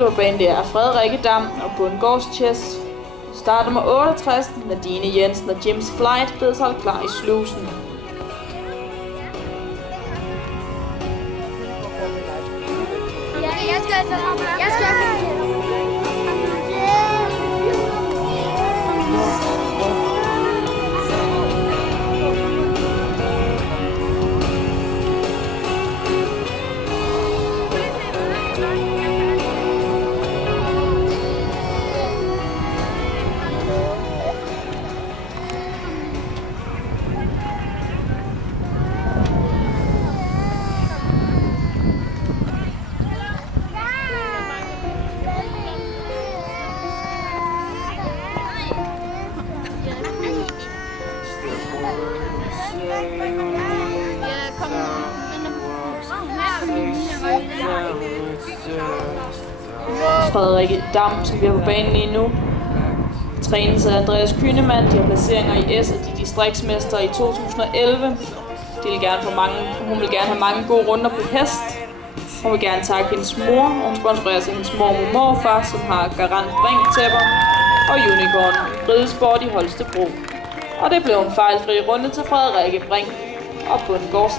Løbebane det er Frederikke Dam og Bundgaards Chess. Startnummer 68, Nadine Jensen og James Flight bedes holde klar i slusen. Jeg skal Frederikke Dam, som vi er på banen lige nu, trænes af Andreas Kühnemann. De har placeringer i S, og de er distriktsmestre i 2011. Hun vil gerne have mange gode runder på hest. Hun vil gerne takke hendes mor, og hun sponsorerer hendes mor og morfar, som har Garant Brinktæpper og Unicorn Ridesport i Holstebro. Og det blev en fejlfri runde til Frederikke Brink og Bundgaards